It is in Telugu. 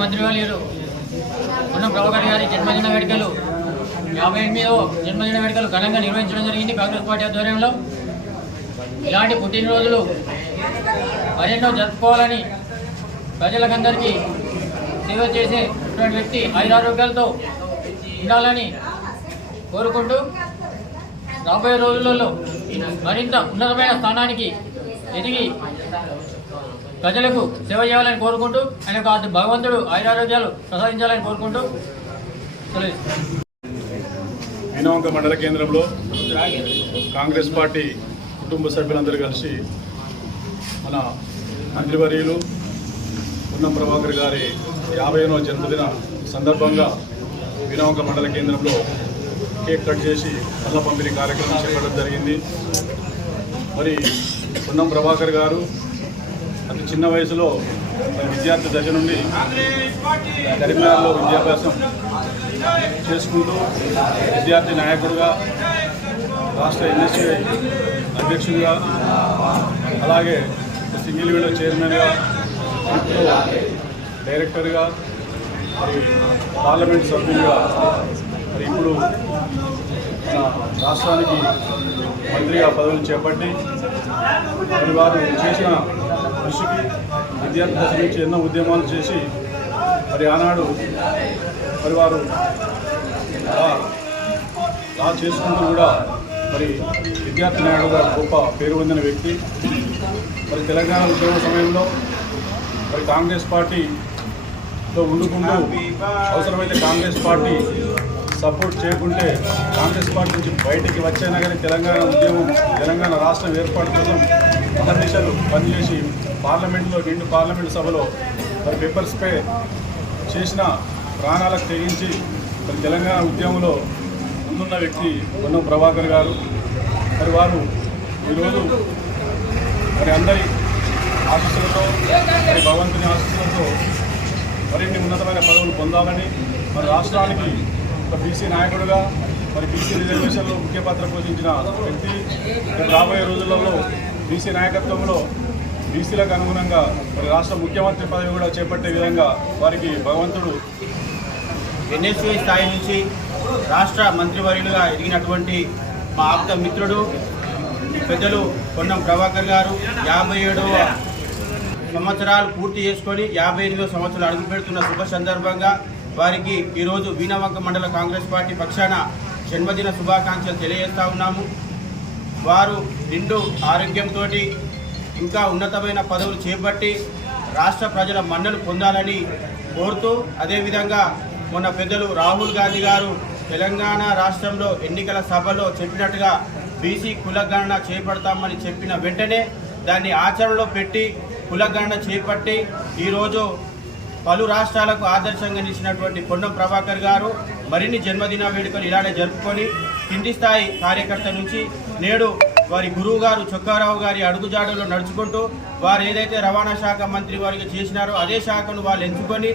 మంత్రివర్యులు పొన్నం ప్రభాకర్ గారి జన్మదిన వేడుకలు 58వ జన్మదిన వేడుకలు ఘనంగా నిర్వహించడం జరిగింది కాంగ్రెస్ పార్టీ ఆధ్వర్యంలో. ఇలాంటి పుట్టినరోజులు మరెన్నో జరుపుకోవాలని, ప్రజలకందరికీ సేవ చేసేటువంటి వ్యక్తి ఆయురారోగ్యాలతో ఉండాలని కోరుకుంటూ రాబోయే రోజులలో మరింత ఉన్నతమైన స్థానానికి ఎదిగి ప్రజలకు సేవ చేయాలని కోరుకుంటూ ఆయనకు భగవంతుడు ఆయురారోగ్యాలు ప్రసాదించాలని కోరుకుంటూ వినవంక మండల కేంద్రంలో కాంగ్రెస్ పార్టీ కుటుంబ సభ్యులందరూ కలిసి మన మంత్రివర్యులు పొన్నం ప్రభాకర్ గారి 50వ జన్మదిన సందర్భంగా వినవంక మండల కేంద్రంలో కేక్ కట్ చేసి పళ్ళ పంపిణీ కార్యక్రమం చేపట్టడం జరిగింది. మరి పొన్నం ప్రభాకర్ గారు అతి చిన్న వయసులో విద్యార్థి దశ నుండి కరీంనగర్లో విద్యాభ్యాసం చేసుకుంటూ విద్యార్థి నాయకుడిగా, రాష్ట్ర ఎన్ఎస్ఏ అధ్యక్షుడిగా, అలాగే సింగిల్ విండో చైర్మన్గా, డైరెక్టర్గా, మరి పార్లమెంట్ సభ్యులుగా, మరి ఇప్పుడు మన రాష్ట్రానికి మంత్రిగా పదవులు చేపట్టి మరి వారు చేసిన కృషికి విద్యార్థి దశ నుంచి ఎన్నో ఉద్యమాలు చేసి మరి ఆనాడు మరి వారు లా చేసుకుంటూ కూడా మరి విద్యార్థి నాయుడుగా గొప్ప పేరు పొందిన వ్యక్తి. మరి తెలంగాణ ఉద్యమ సమయంలో మరి కాంగ్రెస్ పార్టీలో ఉండుకుంటూ అవసరమైతే కాంగ్రెస్ పార్టీ సపోర్ట్ చేయకుంటే కాంగ్రెస్ పార్టీ నుంచి బయటికి వచ్చైనా కానీ తెలంగాణ ఉద్యమం, తెలంగాణ రాష్ట్రం ఏర్పాటు కోసం అహర్నిశలు పనిచేసి పార్లమెంట్లో, నిండు పార్లమెంటు సభలో మరి పేపర్ స్ప్రే చేసిన ప్రాణాలకు తెగించి మరి తెలంగాణ ఉద్యమంలో ముందున్న వ్యక్తి పొన్నం ప్రభాకర్ గారు. మరి వారు ఈరోజు మరి అందరి ఆశీస్సులతో, మరి భగవంతుని ఆశీస్సులతో మరిన్ని ఉన్నతమైన పదవులు పొందాలని, మరి రాష్ట్రానికి ఒక బీసీ నాయకుడిగా, మరి బీసీ రిజర్వేషన్లో ముఖ్య పాత్ర పోషించిన వ్యక్తి. రాబోయే రోజులలో బీసీ నాయకత్వంలో బీసీలకు అనుగుణంగా మరి రాష్ట్ర ముఖ్యమంత్రి పదవి కూడా చేపట్టే విధంగా వారికి భగవంతుడు ఎన్ఎస్ఏ స్థాయి నుంచి రాష్ట్ర మంత్రివర్యులుగా ఎదిగినటువంటి మా ఆప్త మిత్రుడు పెద్దలు పొన్నం ప్రభాకర్ గారు 57వ సంవత్సరాలు పూర్తి చేసుకొని 58వ సంవత్సరాలు అడుగుపెడుతున్న శుభ సందర్భంగా వారికి ఈరోజు వినవంక మండల కాంగ్రెస్ పార్టీ పక్షాన జన్మదిన శుభాకాంక్షలు తెలియజేస్తూ ఉన్నాము. వారు నిండు ఆరోగ్యంతో ఇంకా ఉన్నతమైన పదవులు చేపట్టి రాష్ట్ర ప్రజల మన్నలు పొందాలని కోరుతూ, అదేవిధంగా మొన్న పెద్దలు రాహుల్ గాంధీ గారు తెలంగాణ రాష్ట్రంలో ఎన్నికల సభలో చెప్పినట్టుగా బీసీ కులగణన చేపడతామని చెప్పిన వెంటనే దాన్ని ఆచరణలో పెట్టి కులగణన చేపట్టి ఈరోజు పలు రాష్ట్రాలకు ఆదర్శంగా నిలిచినటువంటి పొన్నం ప్రభాకర్ గారు మరిన్ని జన్మదిన వేడుకలు ఇలానే జరుపుకొని కింది స్థాయి కార్యకర్త నుంచి నేడు వారి గురువు గారు చొక్కారావు గారి అడుగుజాడల్లో నడుచుకుంటూ వారు ఏదైతే రవాణా శాఖ మంత్రి వారికి చేసినారో అదే శాఖను వాళ్ళు ఎంచుకొని